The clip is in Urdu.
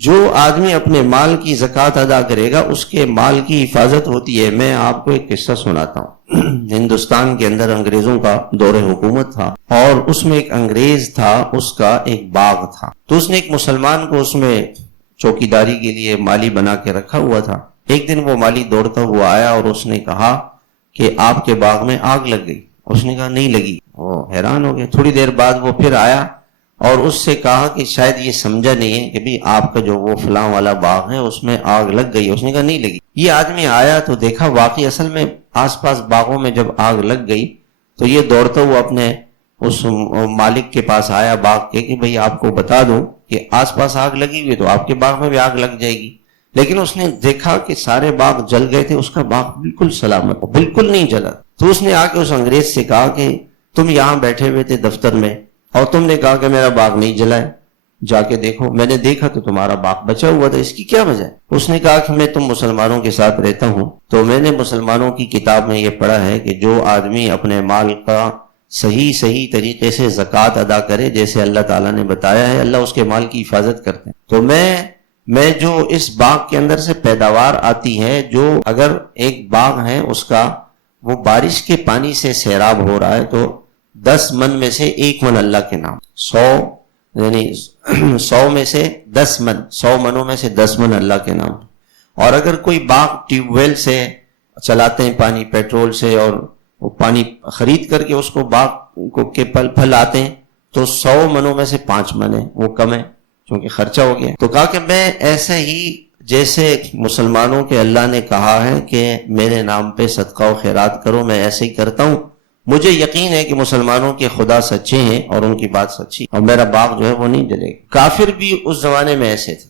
جو آدمی اپنے مال کی زکوٰۃ ادا کرے گا اس کے مال کی حفاظت ہوتی ہے۔ میں آپ کو ایک قصہ سناتا ہوں۔ ہندوستان کے اندر انگریزوں کا دور حکومت تھا، اور اس میں ایک انگریز تھا، اس کا ایک باغ تھا، تو اس نے ایک مسلمان کو اس میں چوکیداری کے لیے مالی بنا کے رکھا ہوا تھا۔ ایک دن وہ مالی دوڑتا ہوا آیا اور اس نے کہا کہ آپ کے باغ میں آگ لگ گئی۔ اس نے کہا نہیں لگی۔ وہ حیران ہو گیا۔ تھوڑی دیر بعد وہ پھر آیا اور اس سے کہا کہ شاید یہ سمجھا نہیں ہے کہ بھی آپ کا جو وہ فلاں والا باغ ہے اس میں آگ لگ گئی۔ اس نے کہا نہیں لگی۔ یہ آدمی آیا تو دیکھا واقعی اصل میں آس پاس باغوں میں جب آگ لگ گئی تو یہ دوڑتا ہوا اپنے اس مالک کے پاس آیا باغ کے کہ بھئی آپ کو بتا دوں کہ آس پاس آگ لگی ہوئی تو آپ کے باغ میں بھی آگ لگ جائے گی۔ لیکن اس نے دیکھا کہ سارے باغ جل گئے تھے، اس کا باغ بالکل سلامت، بالکل نہیں جلا۔ تو اس نے آ کے اس انگریز سے کہا کہ تم یہاں بیٹھے ہوئے تھے دفتر میں اور تم نے کہا کہ میرا باغ نہیں جلا ہے، جا کے دیکھو۔ میں نے دیکھا تو تمہارا باغ بچا ہوا تھا، اس کی کیا وجہ ہے؟ اس نے کہا کہ میں تم مسلمانوں کے ساتھ رہتا ہوں تو میں نے مسلمانوں کی کتاب میں یہ پڑھا ہے کہ جو آدمی اپنے مال کا صحیح طریقے سے زکوٰۃ ادا کرے جیسے اللہ تعالیٰ نے بتایا ہے، اللہ اس کے مال کی حفاظت کرتے ہیں۔ تو میں جو اس باغ کے اندر سے پیداوار آتی ہے، جو اگر ایک باغ ہے اس کا وہ بارش کے پانی سے سیراب ہو رہا ہے تو 10 من میں سے 1 من اللہ کے نام، 100 میں سے 10 من، 100 منوں میں سے 10 من اللہ کے نام۔ اور اگر کوئی باغ ٹیوب ویل سے چلاتے ہیں پانی، پیٹرول سے، اور وہ پانی خرید کر کے اس کو باغ کو کے پھل آتے ہیں تو 100 منوں میں سے 5 من ہے، وہ کم ہے کیونکہ خرچہ ہو گیا۔ تو کہا کہ میں ایسے ہی جیسے مسلمانوں کے اللہ نے کہا ہے کہ میرے نام پہ صدقہ و خیرات کرو، میں ایسے ہی کرتا ہوں۔ مجھے یقین ہے کہ مسلمانوں کے خدا سچے ہیں اور ان کی بات سچی، اور میرا باغ جو ہے وہ نہیں جلے گا۔ کافر بھی اس زمانے میں ایسے تھے۔